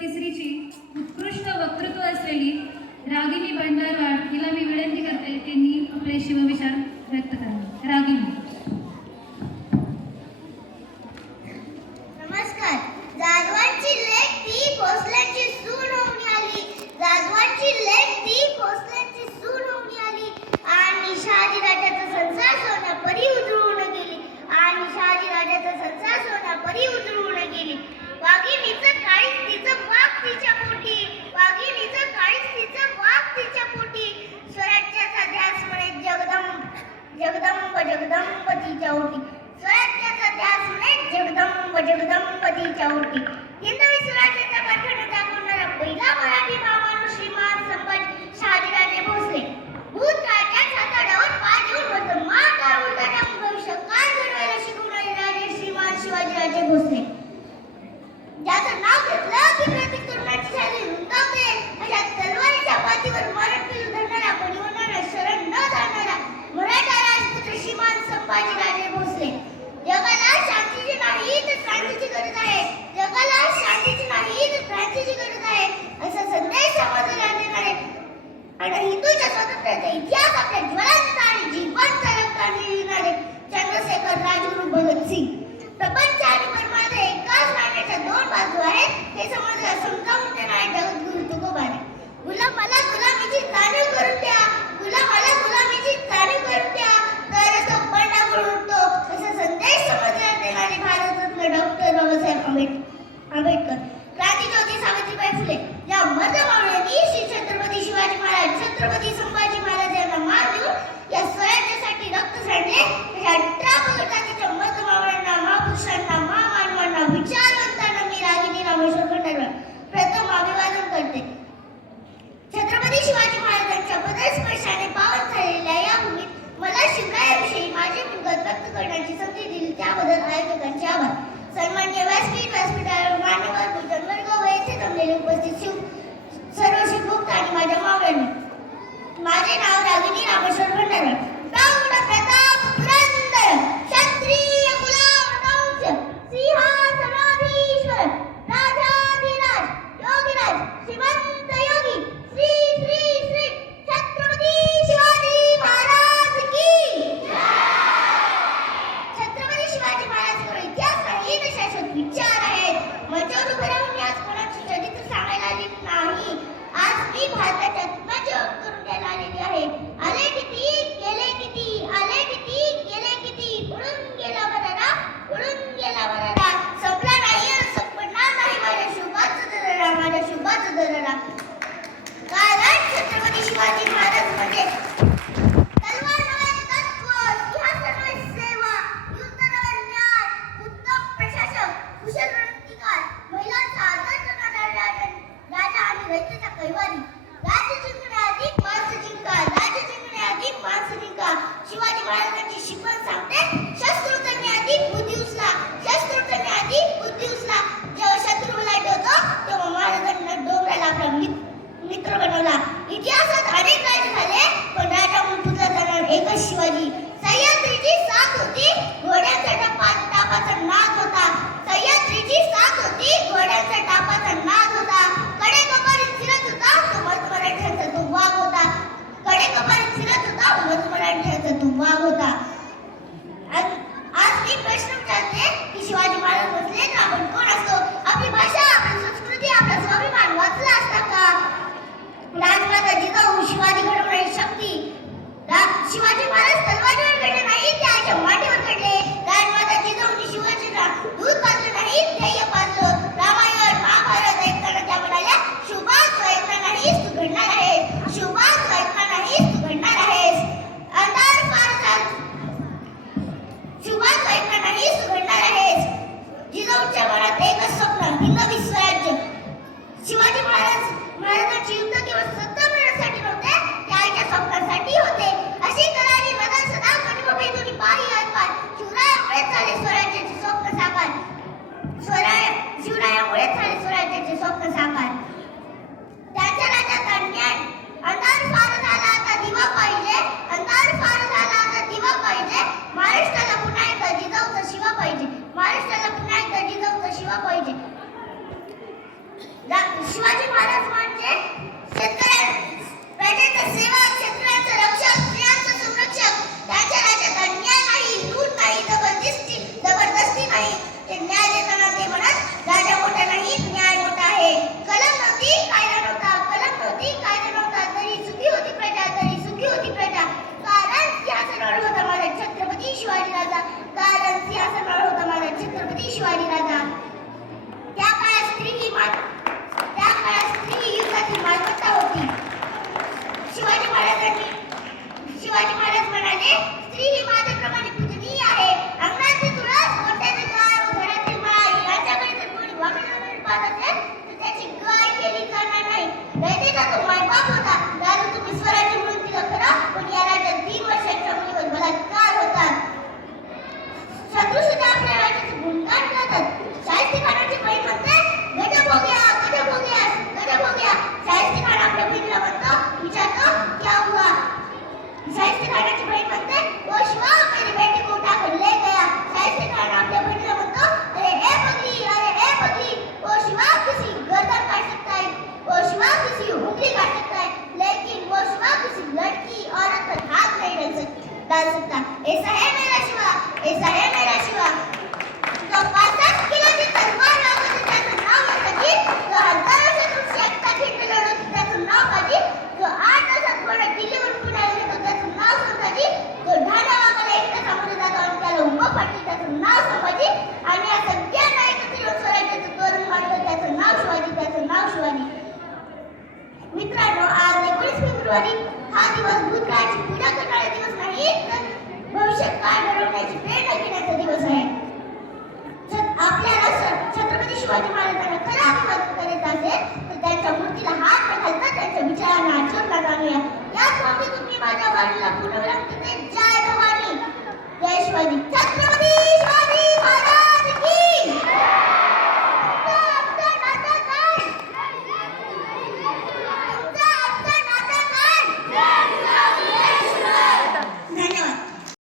तिसरीची उत्कृष्ट वक्तृत्व असलेली रागिनी भंडारवाड हिला मी विनंती करते त्यांनी आपले शिवविचार व्यक्त करावे. रागिनी. नमस्कार. जाधवांची लेक ती भोसल्याची सून होऊन आली. जाधवांची लेक ती भोसल्याची सून होऊन आली आणि शहाजीराजाचा संसार सोनापरी उजळून गेली. आणि शहाजीराजाचा संसार सोनापरी उजळून गेली. वाघिणीचं काळीज तिचं वाघ तिच्या पोटी. वाघिणीचं काळीज तिचं वाघ तिच्या पोटी. स्वराज्याचा ध्यास म्हणे जगदंब जगदंब जगदंब तिच्या ओटी. स्वराज्याचा ध्यास म्हणे जगदंब जगदंब तिच्या ओटी. हिंदवी स्वराज्याचा पाठवणा दाखवणारा पहिला मराठी महामाणूस श्रीमान संभाजी शहाजीराजे भोसले. भूतकाळच्या छाताडावर पाय देऊन वर्तमान काळ उलटायला भविष्य काळ घडवायला शिकवणारे राजे श्रीमान शिवाजीराजे भोसले. ज्याचं नाव घेतलं की प्रत्येक तरुणाची झाली रुंदावते. अशा तलवारीच्या पाठीवर मरण पिलू धरणारा परिवणारा शरण न जाणारा मराठा राजपुत्र श्रीमान संभाजीराजे भोसले. जगाला शांतीची नाही तर क्रांतीची गरज आहे. जगाला शांतीची नाही तर क्रांतीची गरज आहे असा संदेश समाजाला देणारे आणि हिंदूच्या स्वातंत्र्याचा इतिहास आपल्या ज्वलंत आणि जिवंत रक्ताने लिहिणारे चंद्रशेखर राजगुरू भगतसिंग. प्रपंच आणि परमार्थ एकाच नाण्याच्या दोन बाजू आहेत हे समाजाला समजावून देणारे जगद्गुरू तुकोबाने. गुलामाला गुलामीची जाणीव करून द्या. गुलामाला गुलामीची जाणीव करून द्या तरच तो बंडाकडून उठतो असा संदेश समाजाला देणारे भारतरत्न डॉक्टर बाबासाहेब आंबेडकर. क्रांतिज्योती सावित्रीबाई फुले या मर्दमावळ्यांनी श्री छत्रपती शिवाजी महाराज छत्रपती संभाजी महाराज यांना मान देऊन या स्वराज्यासाठी रक्त सांडले. या 18 जातीच्या मर्दमावळ्यांना महापुरुषांना महामानवांना विचारवंतांना मी रागिनी रामेश्वर भंडारवाड प्रथम अभिवादन करते. छत्रपती शिवाजी महाराजांच्या पदस्पर्शाने पावन झालेल्या या भूमीत मला शिवरायांविषयी माझे मनोगत व्यक्त करण्याची संधी दिली त्याबद्दल आयोजकांचे आभार. सन्माननीय व्यासपीठावर मान्यवर भूषणवर्ग व येथे जमलेले उपस्थित सर्व शिवभक्त आणि माझ्या मावळ्यांनी. माझे नाव रागिनी रामेश्वर भंडारवाड. प्रौढ प्रताप पुरंदर क्षत्रिय कुलावंश सिंहासनाधीश्वर राजाधिराज योगीराज श्रीमंत योगी श्री श्री श्री छत्रपती शिवाजी महाराज की छत्रपती शिवाजी महाराज केवळ इतिहास नाही तर शाश्वत विचार आहेत. मंचावर उभे राहून मी आज कोणाची चरित्र सांगायला आली नाही. आज मी भारताच्या आत्म्याची ओळख करून द्यायला आलेली आहे. आले किती गेले किती आले किती गेले किती उडून गेला बराडा उडून गेला बराडा. संपला नाही आणि संपणार नाही माझ्या शुभाचा दराडा माझ्या शुभाचा दराडा. कारण छत्रपती शिवाजी महाराज म्हणजे तलवार नव्हे तत्व इतिहास नव्हे सेवा युद्ध नव्हे न्याय उत्तम प्रशासक कुशल रणनीतिकार महिलांचा आदर करणारा राजा आणि रयतेचा कैवारी. राज्य जिंकण्याआधी माणसं जिंका राज्य जिंकण्याआधी माणसं जिंका. शिवाजी महाराजांची शिकवण सांगते शस्त्र उचलण्याआधी बुद्धी उचला शस्त्र उचलण्याआधी बुद्धी उचला. जेव्हा शत्रूला ठेवतो तेव्हा महाराजांना डोंगराला आपला मित्र बनवला. इतिहासात अनेक राजे झाले पण राजा म्हणून पुजला जाणार एकच शिवाजी. सह्याद्रीची साथ होती घोड्यांचा टापाचा नाद होता. सह्याद्रीची साथ होती घोड्यांचा टापाचा नाद होता. कडे कपारीत फिरत होता तो मराठ्यांचा तो वाघ होता. कडे कपारीत फिरत होता मराठ्यांचा तो वाघ होता. आज मी प्रश्न विचारते की शिवाजी महाराज बसले तर आपण कोण असतो? आपली भाषा आपली संस्कृती आपला स्वाभिमान वाचला असता का? राजमाता जिजाऊ शिवाजी घडवणारी शक्ती. शिवाजी महाराज तलवारीवर घडले नाही त्याच्या मांडीवर घडले. राजमाता जिजाऊंनी शिवाजीला दूध पाजलं नाही ध्येय पाजलं. रामायण महाभारत ऐकताना त्या म्हणाल्या शुभा तू ऐकणार नाहीस तू घडणार आहेस. शुभा तू ऐकणार नाहीस तू घडणार आहेस. अंधार पार झाला शुभा तू ऐकणार नाहीस तू घडणार आहेस. जिजाऊंच्या मनात एकच स्वप्न हिंदवी स्वराज्य. शिवाजी महाराजांची युद्ध केवळ सत्ता मिळवण्यासाठी नव्हते त्याच्या स्वप्नासाठी होते. अशी करारी बदल सदा कटुबेदुनी पाही अनपार शिवरायामुळे झाले स्वराज्याचे स्वप्न साकार. स्वराज्य शिवाजी महाराज म्हणजे प्रजेचा सेवक, शेतकऱ्याचा रक्षक, स्त्रियांचा संरक्षक. त्यांच्या राज्यात अन्याय नाही, लूट नाही, जबरदस्ती नाही. ते न्याय देताना ते म्हणत, राजा मोठा नाही, न्याय मोठा आहे. कलम नव्हती, कायदा नव्हता, कलम नव्हती, कायदा नव्हता, तरी सुखी होती प्रजा, तरी सुखी होती प्रजा. कारण सिंहासनावर होता माझा छत्रपती शिवाजी राजा, कारण सिंहासनावर होता माझा छत्रपती शिवाजी राजा. त्या काळात स्त्री ही युद्धाची मालमत्ता होती. शिवाजी महाराज म्हणाले, स्त्री ही मातेप्रमाणे पूजनीय आहे. अंगणाची तुळस, गोठ्याचे दार व घरातील माळ यांच्याकडे जर कोणी वागण्याकडे पाहत असेल तर त्याची गाय केली जाणार नाही. रयतेचा तो मायबाप होता. दारू तुम्ही स्वराज्य म्हणून दिलं खरं, पण या राज्यात 3 वर्षाच्या मुलीवर बलात्कार होतात. शत्रू सुद्धा आपल्या राज्याचे गुणगान करतात. शाहिस्तेखानाची बहीण म्हणते, गजब हो गया, गजब हो गया, गजब हो गया. शाहिस्तेखान आपल्या बहिणीला म्हणतो, विचारतो, क्या हुआ? शाहिस्तेखानाची बहीण म्हणते, ओ शिवा, मेरी बेटी को उठाकर ले गया. शाहिस्तेखान आपल्या बहिणीला म्हणतो, अरे ए पगली, अरे ए पगली. ओ शिवा किसी गर्दन काट सकता है, ओ शिवा किसी उंगली काट सकता है, लेकिन वो शिवा किसी लड़की औरत पर हाथ नहीं डाल सकता. ऐसा है मेरा शिवा, ऐसा है मेरा शिवा. जो 65 किलोची तलवार लावतो त्याचं नाव असाजी, जो 1000 वर्षातून एकटा खिंड लढवतो त्याचं नाव बाजी, जो 8 तासात घोडा दिल्लीवरून पुण्याला येतो त्याचं नाव संभाजी, जो ढाढा वागायला एकटा सामोरे जातो आणि त्याला उभं फाटते त्याचं नाव संभाजी, आणि या सगळ्यांना एकत्र येऊन स्वराज्याचं तोरण मांडतं त्याचं नाव शिवाजी, त्याचं नाव शिवाजी. मित्रांनो, आज 19 फेब्रुवारी हा दिवस भूतकाळाची पूजा करणारा दिवस नाही, तर भविष्यात काळ घडवण्याची प्रेरणा घेण्याचा दिवस आहे. आपल्याला छत्रपती शिवाजी महाराजांना खरं अभिवादन करायचं असेल तर त्यांच्या मूर्तीला हात न घालता त्यांच्या विचारांना आचरणात आणूया. याच भावनेतून मी माझ्या वाणीला पूर्ण